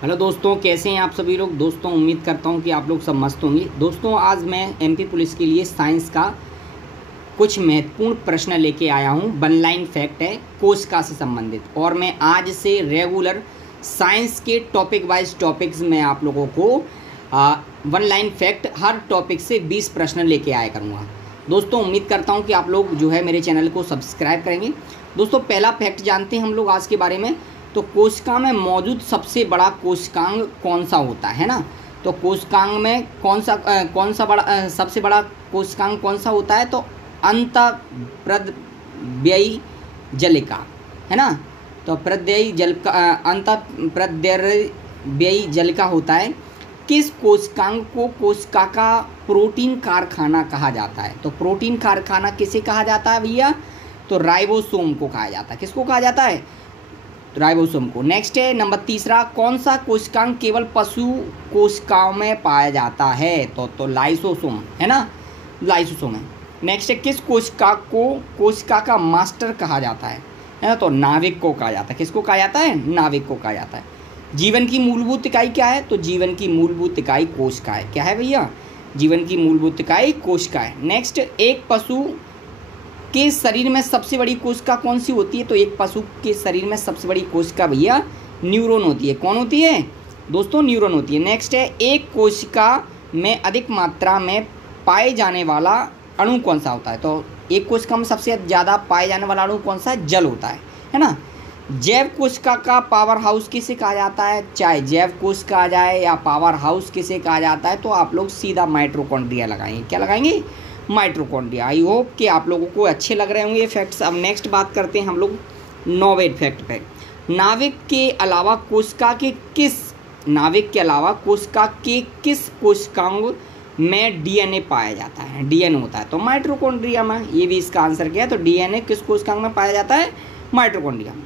Hello दोस्तों, कैसे हैं आप सभी लोग। दोस्तों उम्मीद करता हूं कि आप लोग सब मस्त होंगे। दोस्तों आज मैं एमपी पुलिस के लिए साइंस का कुछ महत्वपूर्ण प्रश्न लेके आया हूं। वन लाइन फैक्ट है कोशिका से संबंधित, और मैं आज से रेगुलर साइंस के टॉपिक वाइज टॉपिक्स में आप लोगों को वन लाइन फैक्ट हर टॉपिक से 20 प्रश्न लेके आया करूँगा। दोस्तों उम्मीद करता हूँ कि आप लोग जो है मेरे चैनल को सब्सक्राइब करेंगे। दोस्तों पहला फैक्ट जानते हैं हम लोग आज के बारे में। तो कोशिका में मौजूद सबसे बड़ा कोशिकांग कौन सा होता है ना। तो कोशिकांग में कौन सा बड़ा सबसे बड़ा कोशिकांग कौन सा होता है। तो अंतःप्रद्रव्ययी जलिका है ना। तो अंतःप्रद्रव्ययी जलिका होता है। किस कोशिकांग को कोशिका का प्रोटीन कारखाना कहा जाता है। तो प्रोटीन कारखाना किसे कहा जाता है भैया। तो राइबोसोम को कहा जाता है। किसको कहा जाता है। राइबोसोम को। नेक्स्ट है नंबर तीसरा, कौन सा कोशिकांग केवल पशु कोशिकाओं में पाया जाता है। तो लाइसोसोम है ना, लाइसोसोम है। नेक्स्ट है किस कोशिका को कोशिका का मास्टर कहा जाता है ना। तो नाविक को कहा जाता है। किसको कहा जाता है, नाविक को कहा जाता है। जीवन की मूलभूत इकाई क्या है। तो जीवन की मूलभूत इकाई कोशिका है। क्या है भैया, जीवन की मूलभूत इकाई कोशिका है। नेक्स्ट, एक पशु के शरीर में सबसे बड़ी कोशिका कौन सी होती है। तो एक पशु के शरीर में सबसे बड़ी कोशिका भैया न्यूरॉन होती है। कौन होती है दोस्तों, न्यूरॉन होती है। नेक्स्ट है एक कोशिका में अधिक मात्रा में पाए जाने वाला अणु कौन सा होता है। तो एक कोशिका में सबसे ज़्यादा पाए जाने वाला अणु कौन सा है, जल होता है ना। जैव कोशिका का पावर हाउस किसे कहा जाता है। चाहे जैव कोशिका आ जाए या पावर हाउस किसे कहा जाता है, तो आप लोग सीधा माइटोकॉन्ड्रिया लगाएंगे। क्या लगाएंगे, माइटोकॉन्ड्रिया। आई होप कि आप लोगों को अच्छे लग रहे होंगे ये फैक्ट्स। अब नेक्स्ट बात करते हैं हम लोग नौवें फैक्ट पे। नाविक के अलावा कोशिका के किस कोशिकांग में डीएनए पाया जाता है। डीएनए होता है तो माइटोकॉन्ड्रिया में। ये भी इसका आंसर क्या है। तो डीएनए किस कोशिकांग में पाया जाता है, माइटोकॉन्ड्रिया में।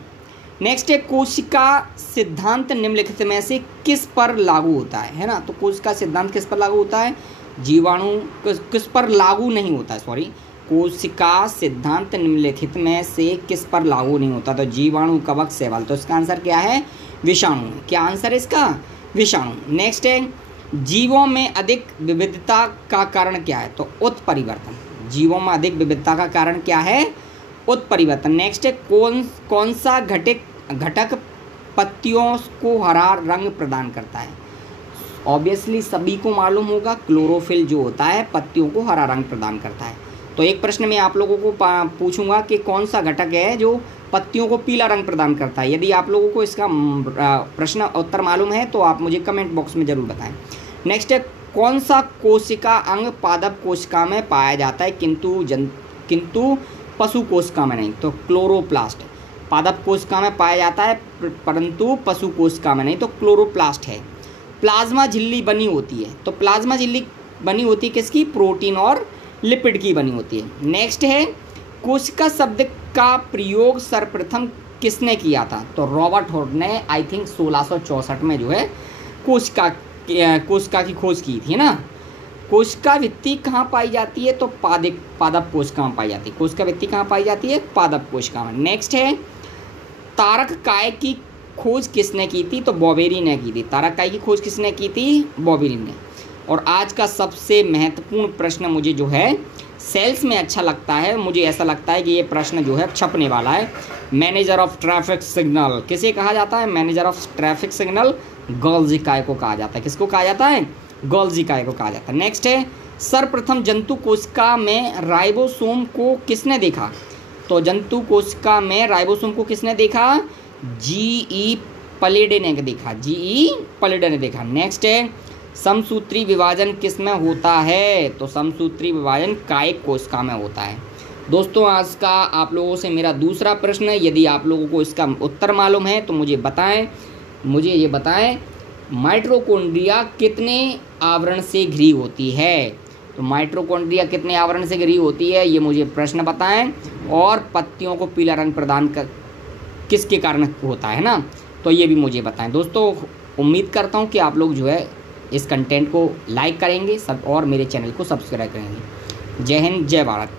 नेक्स्ट है कोशिका सिद्धांत निम्नलिखित में से किस पर लागू होता है ना। तो कोशिका सिद्धांत किस पर लागू होता है, जीवाणु किस पर लागू नहीं होता है। सॉरी, कोशिका सिद्धांत निम्नलिखित में से किस पर लागू नहीं होता। तो जीवाणु, कवक, शैवाल। तो इसका आंसर क्या है, विषाणु। क्या आंसर है इसका, विषाणु। नेक्स्ट है जीवों में अधिक विविधता का कारण क्या है। तो उत्परिवर्तन। जीवों में अधिक विविधता का कारण क्या है, उत्परिवर्तन। नेक्स्ट है कौन सा घटक पत्तियों को हरा रंग प्रदान करता है। ऑब्वियसली सभी को मालूम होगा, क्लोरोफिल जो होता है पत्तियों को हरा रंग प्रदान करता है। तो एक प्रश्न मैं आप लोगों को पूछूंगा कि कौन सा घटक है जो पत्तियों को पीला रंग प्रदान करता है। यदि आप लोगों को इसका प्रश्न उत्तर मालूम है तो आप मुझे कमेंट बॉक्स में ज़रूर बताएं। नेक्स्ट है कौन सा कोशिका अंग पादप कोशिका में पाया जाता है किंतु पशु कोशिका में नहीं। तो क्लोरोप्लास्ट। पादप कोशिका में पाया जाता है परंतु पशु कोशिका में नहीं, तो क्लोरोप्लास्ट है। प्लाज्मा झिल्ली बनी होती है। तो प्लाज्मा झिल्ली बनी होती है किसकी, प्रोटीन और लिपिड की बनी होती है। नेक्स्ट है कोशिका शब्द का प्रयोग सर्वप्रथम किसने किया था। तो रॉबर्ट हॉर्ड ने आई थिंक 1664 में जो है कोशिका की खोज की थी ना। कोशिका भित्ति कहाँ पाई जाती है। तो पादप कोशिका में पाई जाती है। कोशिका भित्ति कहाँ पाई जाती है, पादप कोशिका में। नेक्स्ट है तारक काय की खोज किसने की थी। तो बॉबेरी ने की थी। तारक काय की खोज किसने की थी, बॉबेरी ने। और आज का सबसे महत्वपूर्ण प्रश्न मुझे जो है सेल्स में अच्छा लगता है। मुझे ऐसा लगता है कि ये प्रश्न जो है छपने वाला है। मैनेजर ऑफ ट्रैफिक सिग्नल किसे कहा जाता है। Manager of traffic signal Golgi काय को कहा जाता है। किसको कहा जाता है, गोल्जी काय को कहा जाता है। नेक्स्ट है सर्वप्रथम जंतु कोशिका में राइबोसोम को किसने देखा। तो जंतु कोशिका में राइबोसोम को किसने देखा, जी.ई. पलेडे ने देखा। जी.ई. पलेडे ने देखा। नेक्स्ट है समसूत्री विभाजन किस में होता है। तो समसूत्री विभाजन कायिक कोशिका में होता है। दोस्तों आज का आप लोगों से मेरा दूसरा प्रश्न है, यदि आप लोगों को इसका उत्तर मालूम है तो मुझे ये बताएं माइटोकॉन्ड्रिया कितने आवरण से घिरी होती है। तो माइटोकॉन्ड्रिया कितने आवरण से घिरी होती है ये मुझे प्रश्न बताएं। और पत्तियों को पीला रंग प्रदान किसके कारण होता है ना, तो ये भी मुझे बताएं। दोस्तों उम्मीद करता हूँ कि आप लोग जो है इस कंटेंट को लाइक करेंगे सब और मेरे चैनल को सब्सक्राइब करेंगे। जय हिंद, जय भारत।